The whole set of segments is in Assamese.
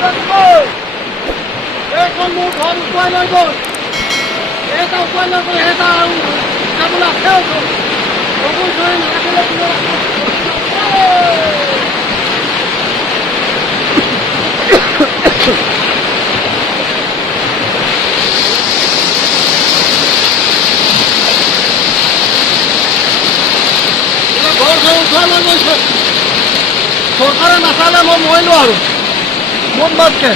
বান্ধিবাগৈ এইখন মোৰ ঘৰ উঠুৱাই লৈ গ'ল এটা উঠুৱাই লৈ গ'ল এটা আৰু যাবলৈ আছে চকুৰ ধৰি নাথাকিলে ঘৰ উঠুৱাই লৈ গৈছে চৰকাৰে নাচালে মই মৰিলোঁ আৰু মোৰ বাদকে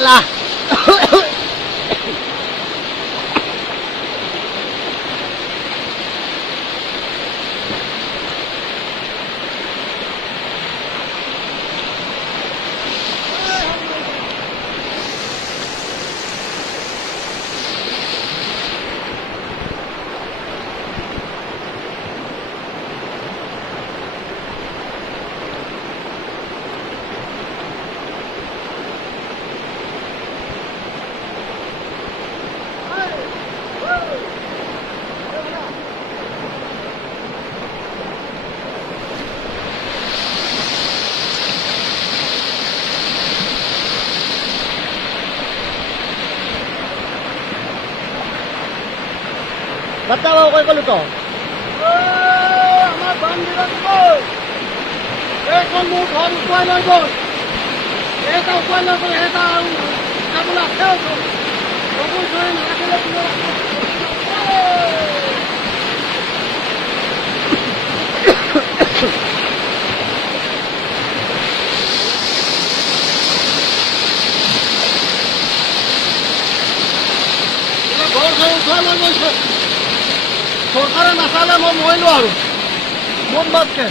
lah Ba't ako kayo kaluto? আমাৰ বান্ধিবাগৈ এইখন মোৰ ঘৰ উঠুৱাই লৈ গ'ল এটা উঠুৱাই লৈ গ'ল এটা আৰু যাবলৈ আছে চকুৰ ধৰি নাথাকিলে ঘৰ উঠুৱাই লৈ গৈছে চৰকাৰে নাচালে মই মৰিলোঁ আৰু মোৰ বাদকে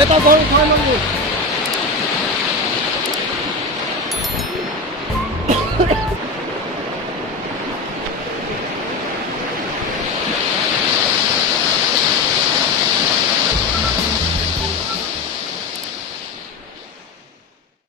এটা ঘৰ উঠুৱাই লৈ গ'ল